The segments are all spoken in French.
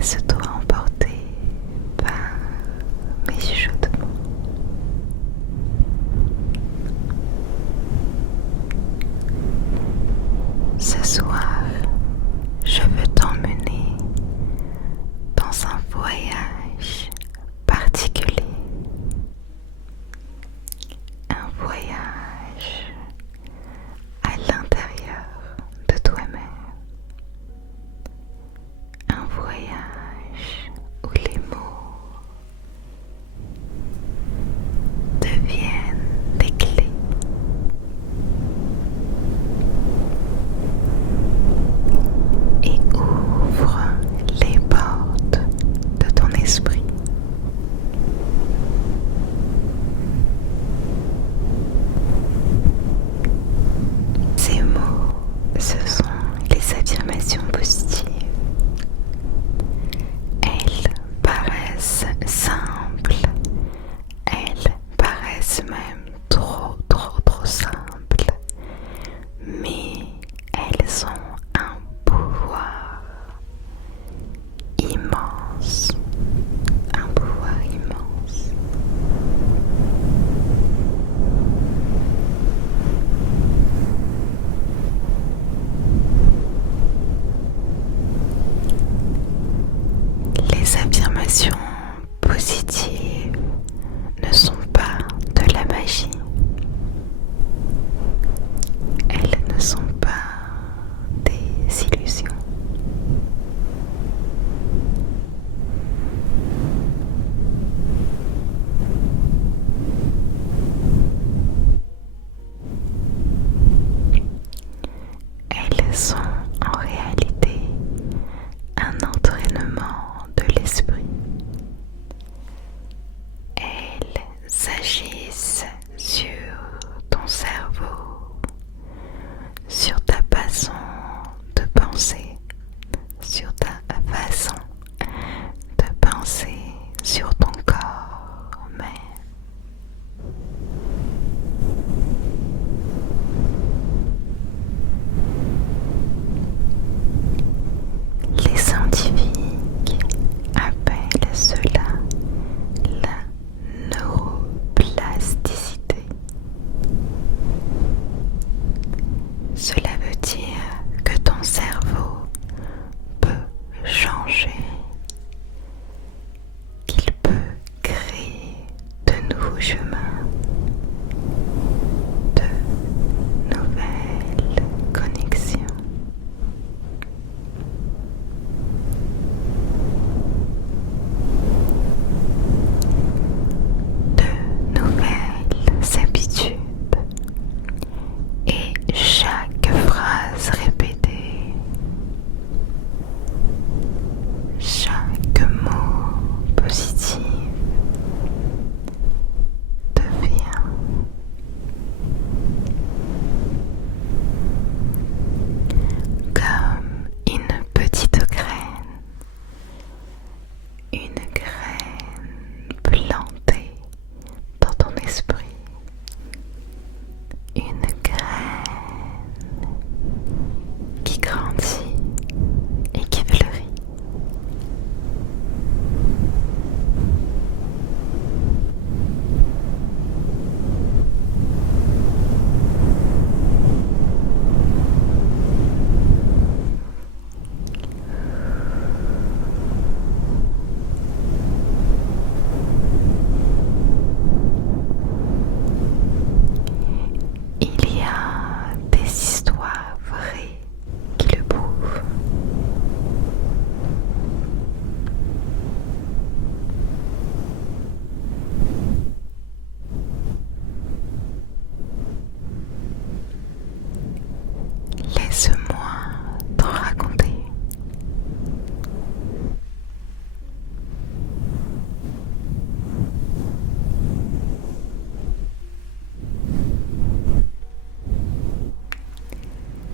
Laisse-toi emporter par mes chuchotements. Ce soir, je veux t'emmener dans un voyage particulier. Un voyage à l'intérieur de toi-même. Un voyage où les mots deviennent des clés. Et ouvre les portes de ton esprit. Ces mots, ce sont les affirmations positives. Elles paraissent simples, elles paraissent même trop simples, mais elles ont un pouvoir immense, un pouvoir immense. Les affirmations positives ne sont pas de la magie. Elles ne sont pas des illusions. Elles sont en réalité un entraînement de l'esprit. Elles agissent sur ton cerveau, sur ta façon de penser, sur ta façon de penser, sur ton corps même. Les scientifiques appellent cela la neuroplasticité. Cela veut dire que ton cerveau peut changer, qu'il peut créer de nouveaux chemins, de nouvelles connexions. De nouvelles habitudes. Et chaque phrase répétée, chaque mot positif devient comme une petite graine plantée dans ton esprit. Une graine qui grandit et qui fleurit. Il y a des histoires vraies qui le prouvent. Laisse-moi t'en raconter.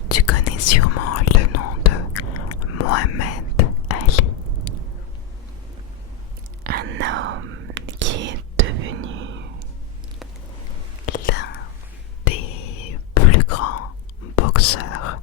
Tu connais sûrement le nom de Mohamed Ali, un homme qui est devenu l'un des plus grands boxeurs.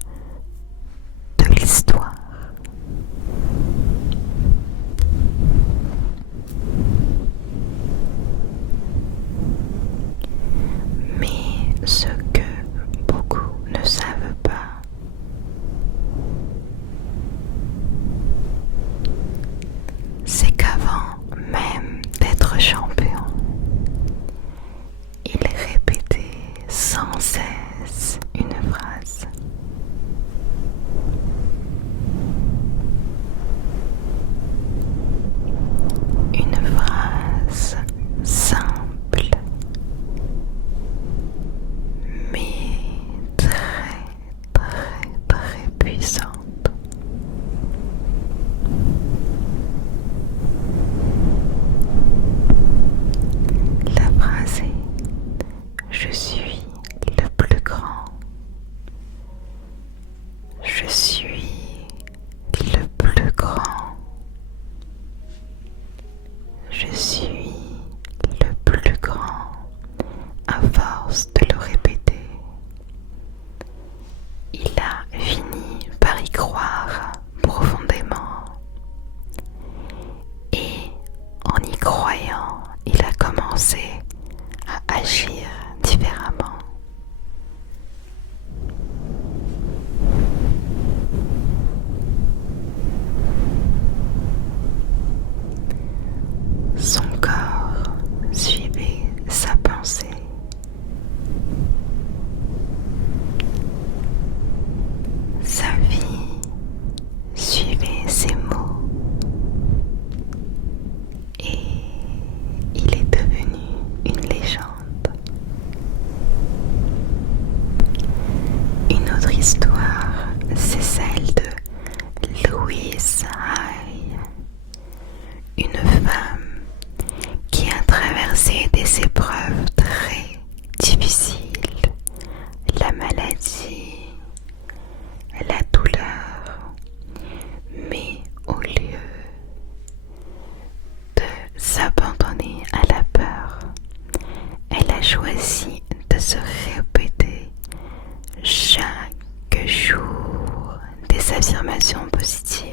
affirmations positives.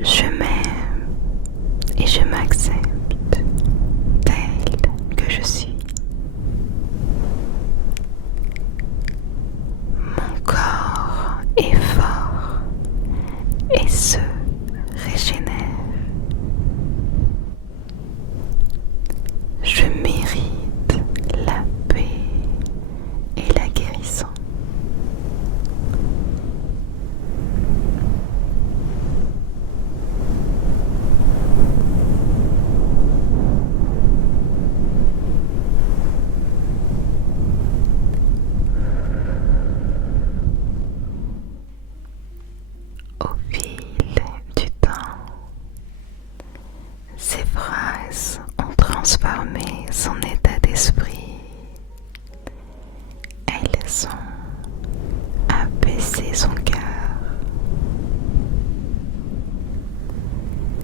Je m'aime et je m'accepte telle que je suis. Mon corps est fort et se régénère. Je mérite la paix et la guérison. Au fil du temps, ces phrases ont transformé son état d'esprit. Elles ont apaisé son cœur.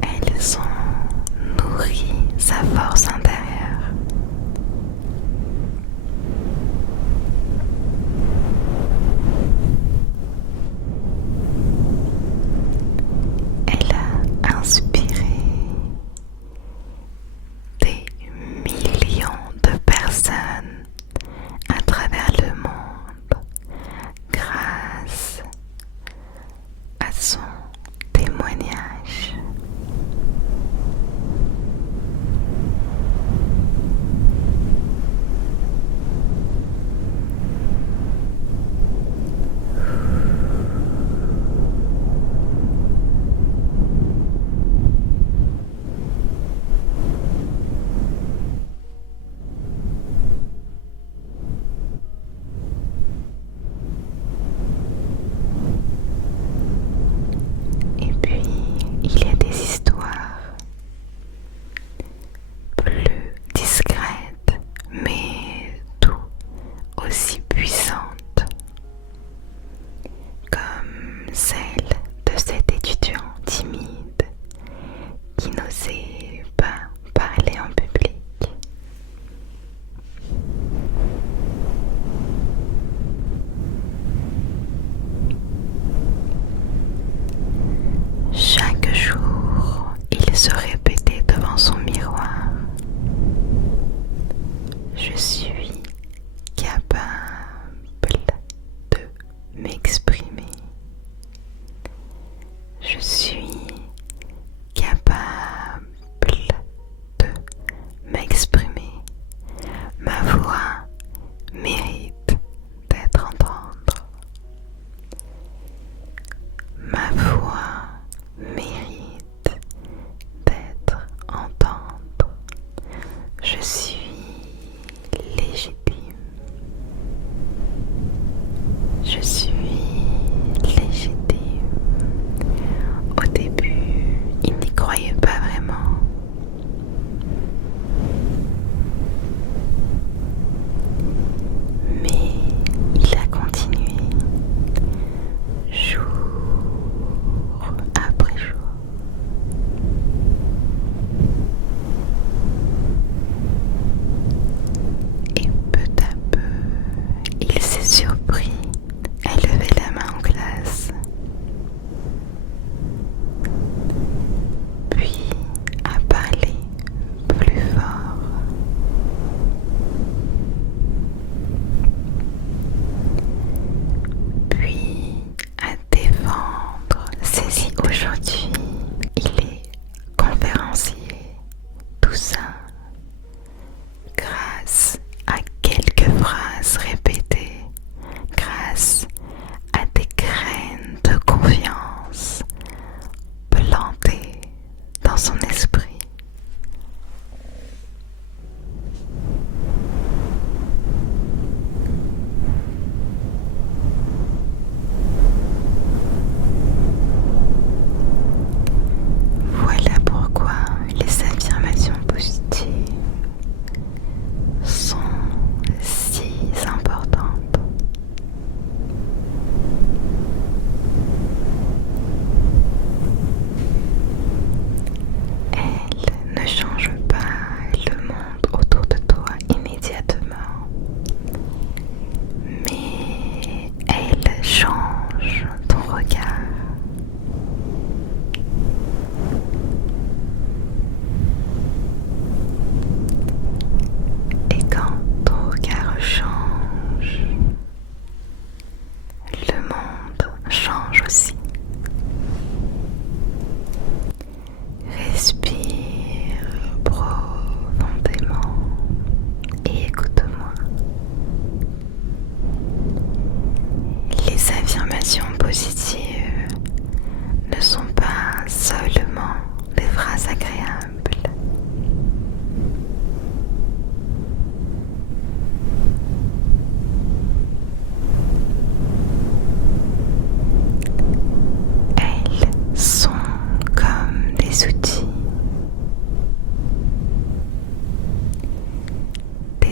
Elles ont nourri sa force intérieure. Elle a inspiré des millions de personnes à travers le monde grâce à son témoignage.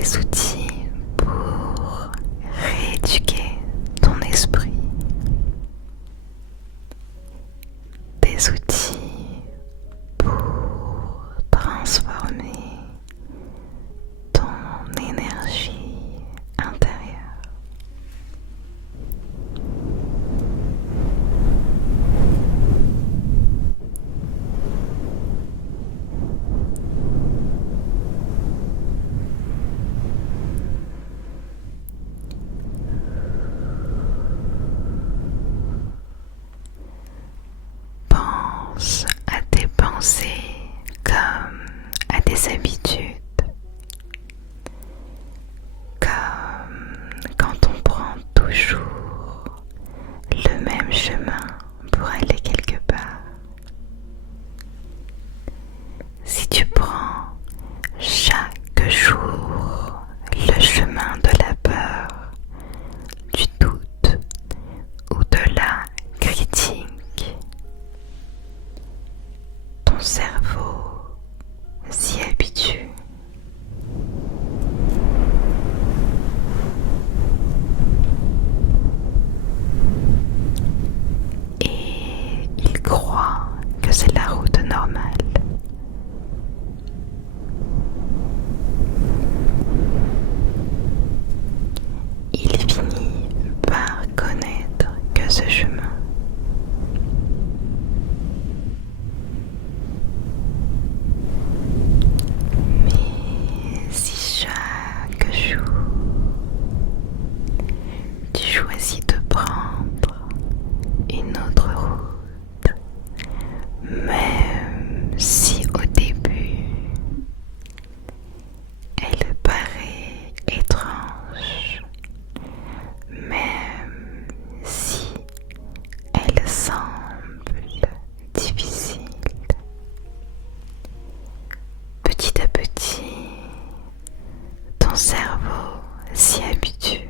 des outils pour rééduquer ton esprit, des outils pour transformer ton énergie intérieure. Pense à tes pensées comme à des habitudes, comme quand on prend toujours le même chemin pour aller quelque part. Si tu prends chaque jour le chemin de la peur, du doute ou de la critique, ton cerveau s'y habitue. Et il croit que c'est la route normale. Il finit par connaître que ce chemin. Mais si chaque jour tu choisis de prendre une autre route, même si au début elle paraît étrange, même si elle semble difficile, petit à petit, ton cerveau s'y habitue.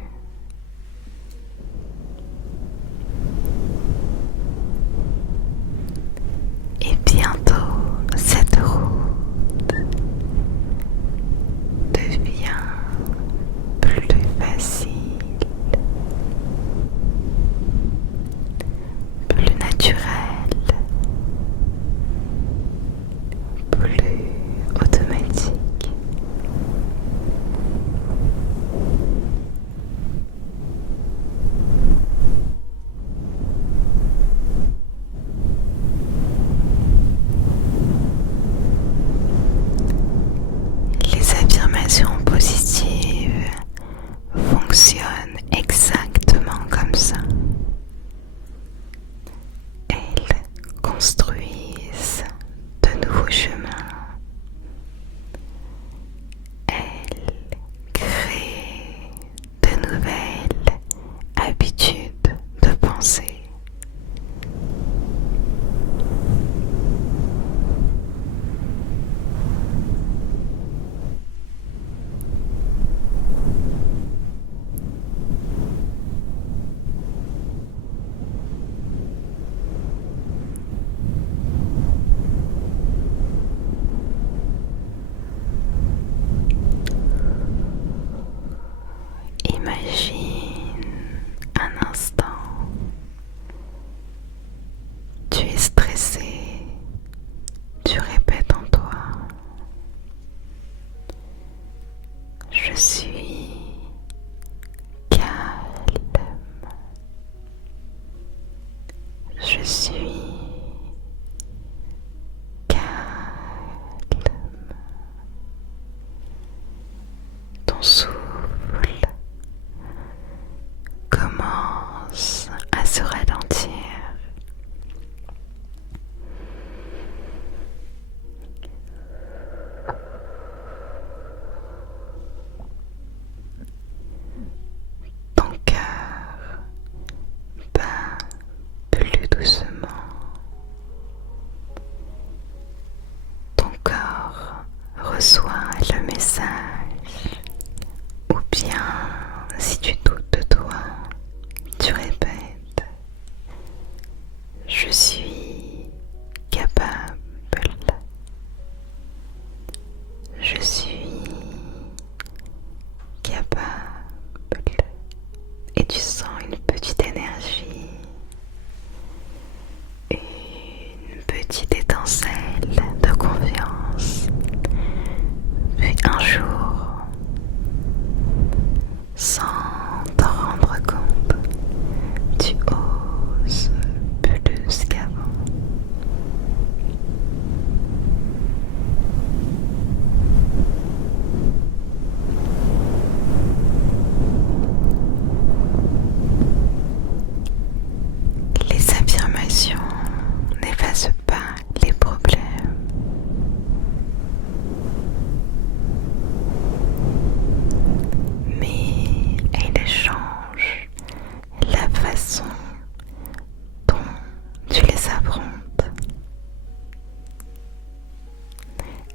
Et bientôt, cette route devient plus facile, plus naturelle, plus automatique. Les affirmations positives fonctionnent exactement comme ça. Elles construisent de nouveaux chemins. Elles créent de nouvelles habitudes de pensée. Imagine un instant, tu es stressé, tu répètes en toi, je suis calme, je suis calme. Ton souffle commence à se ralentir. Ton cœur bat plus doucement. Ton corps reçoit le message sans t'en rendre compte, tu oses plus qu'avant. Les affirmations n'effacent pas les problèmes, mais elles changent la façon dont tu les affrontes.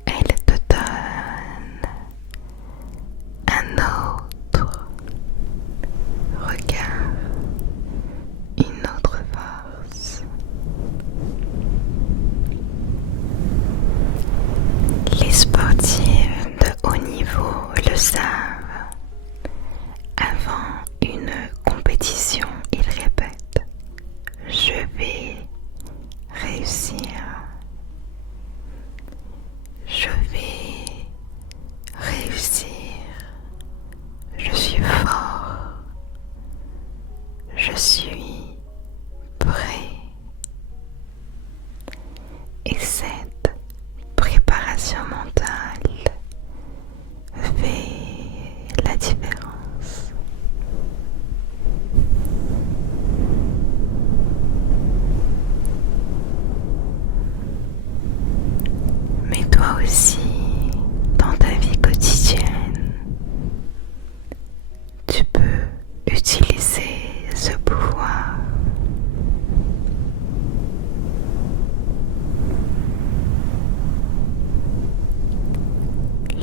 Elles te donnent un autre regard, une autre force. Les sportifs de haut niveau le savent. Avant une compétition, ils répètent: je vais réussir. Je vais réussir. Je suis fort. Je suis prêt. Et cette préparation mentale fait la différence. Mais toi aussi, dans ta vie quotidienne, tu peux utiliser ce pouvoir.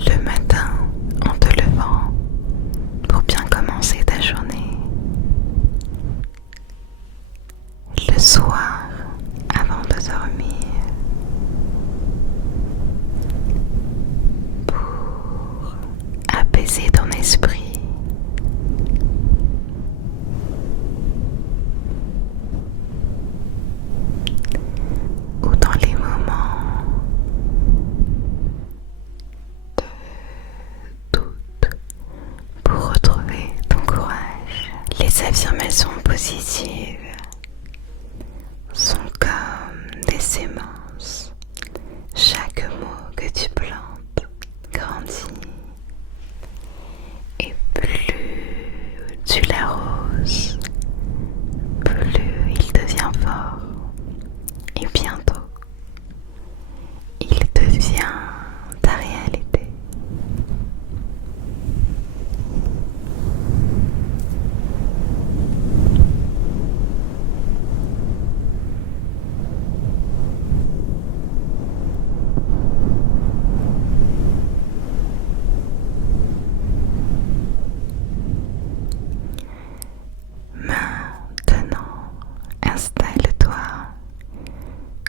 Le matin, en te levant, pour bien commencer ta journée. Le soir, avant de dormir. Pour apaiser ton esprit. Ou dans les moments de doute, pour retrouver ton courage. Les affirmations positives sont comme des semences. Chaque mot que tu plantes grandit. Et plus tu l'arroses, plus il devient fort. Et bientôt, il devient ta réalité. Maintenant, installe-toi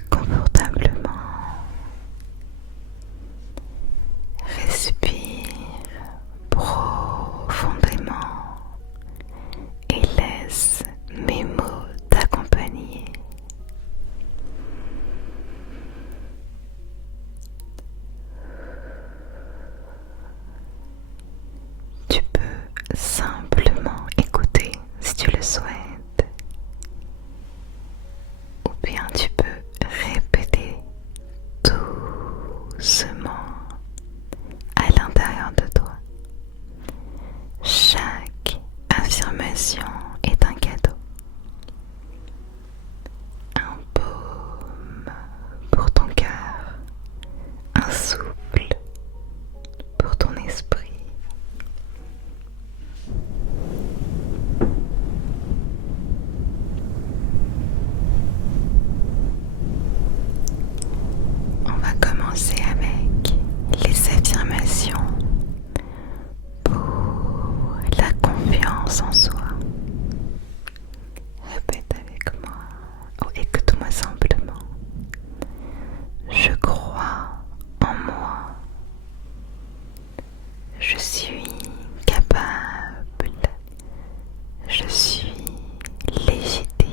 confortablement. Respire profondément et laisse mes mots t'accompagner. Tu peux simplement écouter si tu le souhaites, ou bien tu peux répéter doucement à l'intérieur de toi. Chaque affirmation est un cadeau, un baume pour ton cœur, un souffle pour ton esprit. On va commencer avec les affirmations pour la confiance en soi. Répète avec moi, ou écoute-moi simplement. Je crois en moi. Je suis capable. Je suis légitime.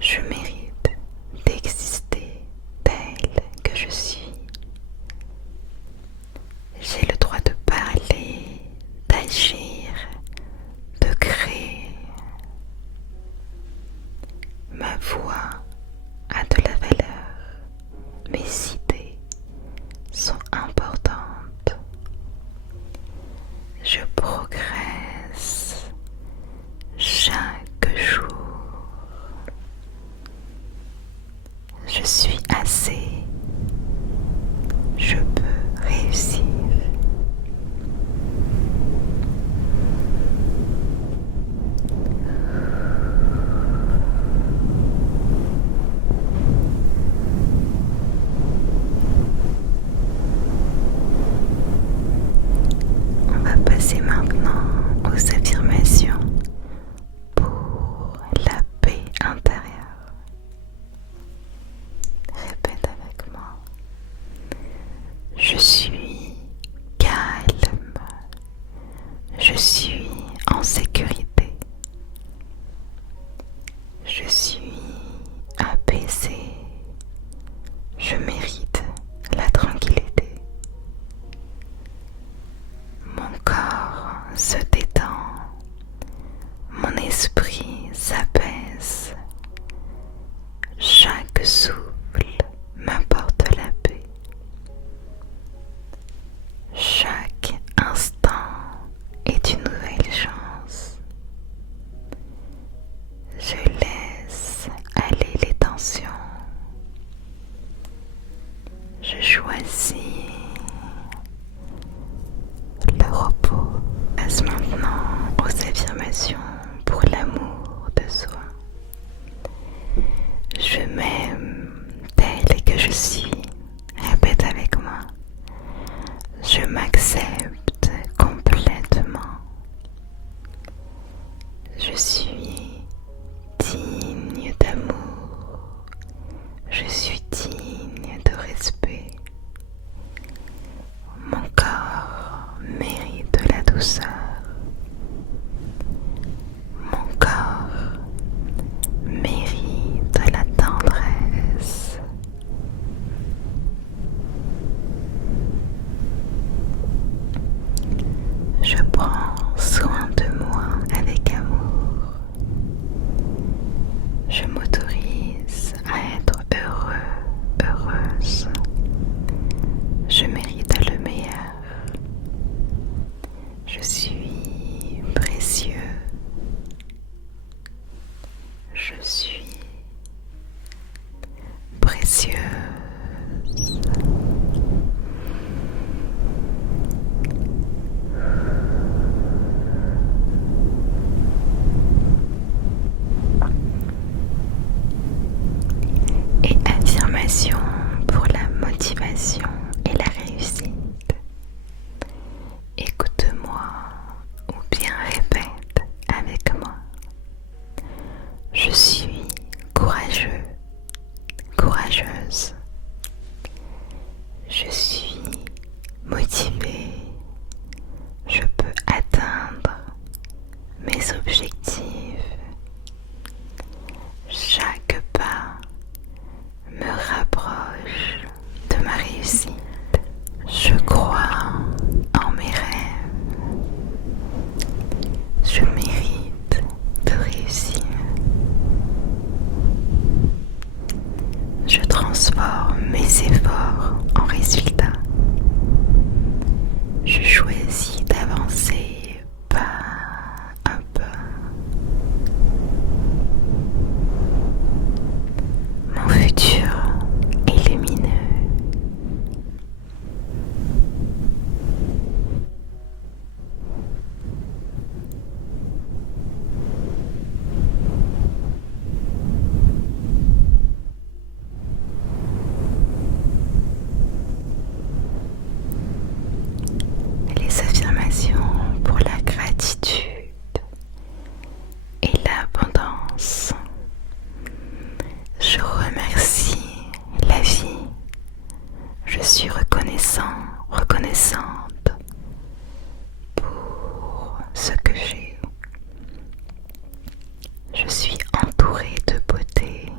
Je mérite d'exister telle que je suis. J'ai le droit de parler je peux réussir. On va passer maintenant aux affirmations pour la paix intérieure. Répète avec moi. Je suis calme. Je suis en sécurité. Je suis apaisé. Je mérite la tranquillité. Mon corps se détend. Mon esprit s'apaise. Chaque souffle m'apporte la paix. Chaque instant est une nouvelle chance. Je laisse aller les tensions. Je choisis le repos. Passe maintenant aux affirmations pour l'amour de soi. Je m'aime tel que je suis. Répète avec moi. Je m'accepte complètement. Je suis digne d'amour. Je suis digne de respect. Mon corps mérite de la douceur. Mon corps mérite de la tendresse. Je prends soin de moi avec amour. Je m'autorise à être heureux, heureuse. Je mérite le meilleur. Je suis précieux. Je suis précieuse. Et affirmation pour la motivation et la réussite. Écoute-moi ou bien répète avec moi. Je suis courageux, courageuse. Je suis motivé. Je peux atteindre mes objectifs. Chaque pas me rapproche de ma réussite. Je crois en mes rêves. Je mérite de réussir. Je transforme mes efforts en résultats. Je choisis d'avancer pas à pas. Mon futur est lumineux. Les affirmations pour la gratitude et l'abondance. Je remercie la vie. Je suis reconnaissant, reconnaissante pour ce que j'ai. Je suis entourée de beauté.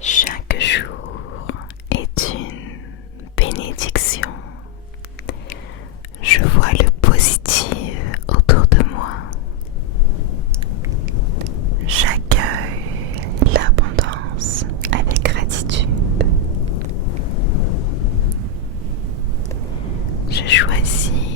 Chaque jour est une bénédiction. Je vois le positif autour de moi. J'accueille l'abondance avec gratitude. Je choisis